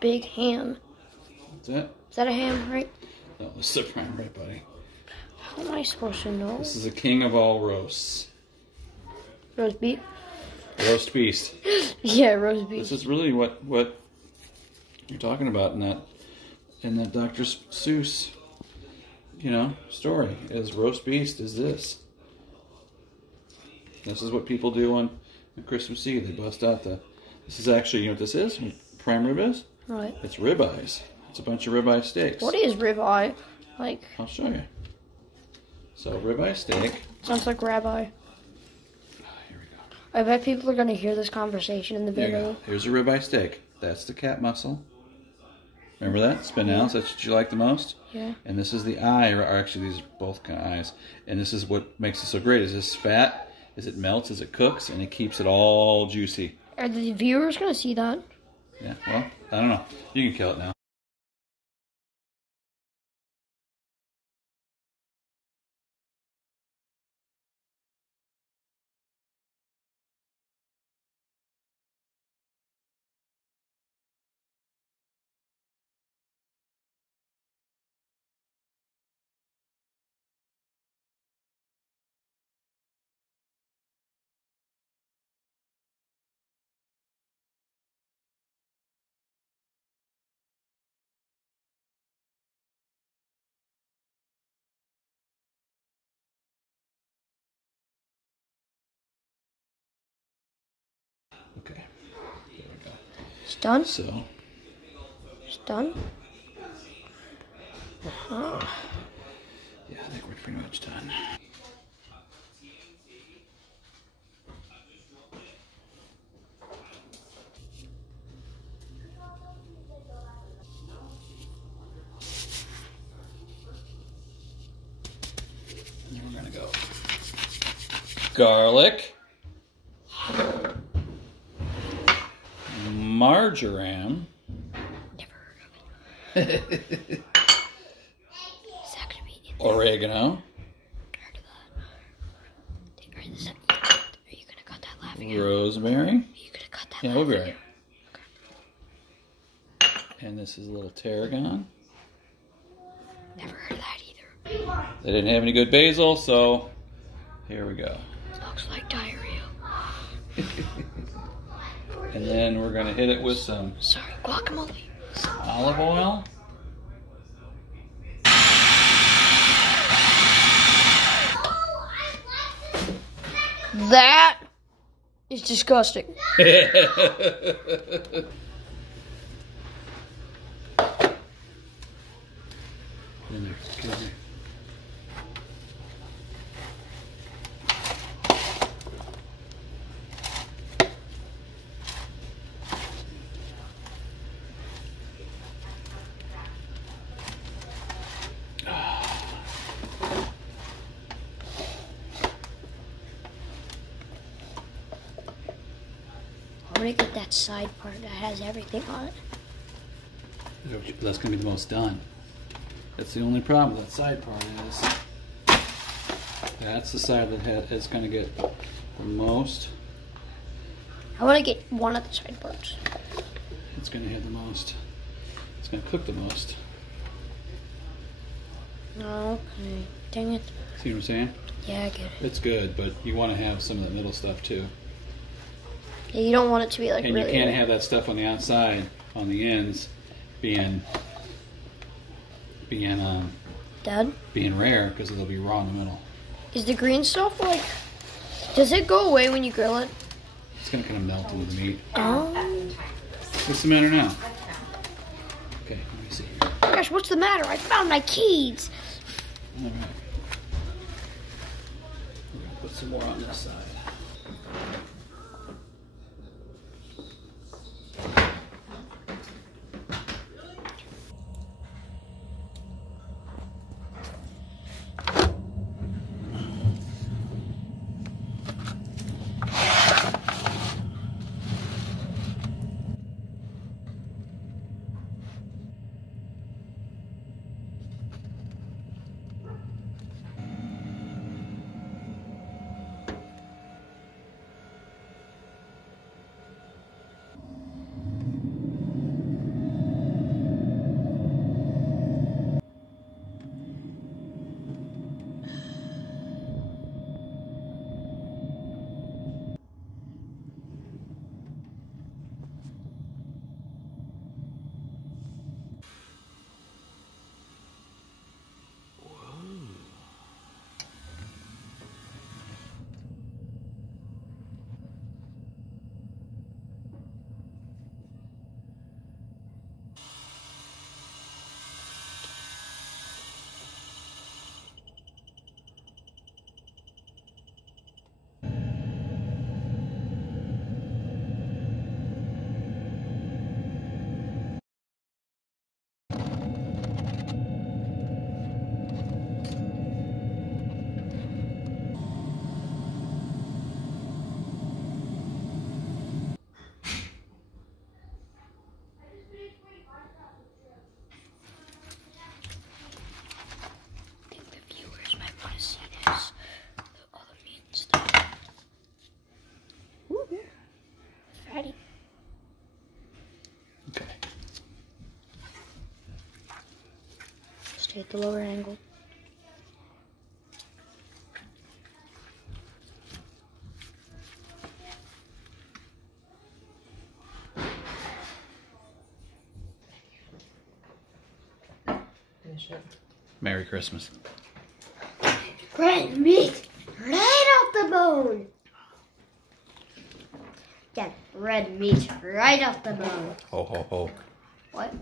big ham. What's that? Is that a ham, right? No, this is a prime rib, buddy. How am I supposed to know? This is the king of all roasts. Roast beef? Roast beast. Yeah, roast beef. This is really what you're talking about in that Dr. Seuss, story. Is roast beast is this. This is what people do on Christmas Eve. They bust out this is actually, what this is? Prime rib is? Right. It's ribeyes. It's a bunch of ribeye steaks. What is ribeye? Like... I'll show you. So, ribeye steak. Sounds like rabbi. Here we go. I bet people are going to hear this conversation in the There you video. go. Here's a ribeye steak. That's the cat muscle. Remember that? Spinels, that's what you like the most? Yeah. And this is the eye, or actually these are both kind of eyes. And this is what makes it so great, is this fat, as it melts, as it cooks, and it keeps it all juicy. Are the viewers going to see that? Yeah, well, I don't know. You can kill it now. Okay, there we go. It's done? So, It's done? Oh. yeah, I think we're pretty much done. And then we're gonna go garlic, marjoram. Never heard of it. Is that going to be in there? Oregano. Heard of that. Are you going to cut that laughing out? Rosemary. Are you going to cut that Yeah, we'll be laughing right. Okay. And this is a little tarragon. Never heard of that either. They didn't have any good basil, so here we go. Looks like diarrhea. And then we're going to hit it with some Sorry, guacamole. olive oil. That is disgusting. In there, get in there. I'm gonna get that side part that has everything on it. That's going to be the most done. That's the only problem with that side part is that's the side that is going to get the most. I want to get one of the side parts. It's going to have the most. It's going to cook the most. Okay. Dang it. See what I'm saying? Yeah, I get it. It's good, but you want to have some of the middle stuff too. Yeah, you don't want it to be like And really... you can't have that stuff on the outside, on the ends, being Dad? being rare, because it'll be raw in the middle. Is the green stuff like... Does it go away when you grill it? It's going to kind of melt into the meat. Oh. What's the matter now? Okay, let me see here. Gosh, what's the matter? I found my keys. All right. We're going to put some more on this side. the lower angle. Finish it. Merry Christmas. Red meat right off the bone. Yeah, red meat right off the bone. Ho, ho, ho. What?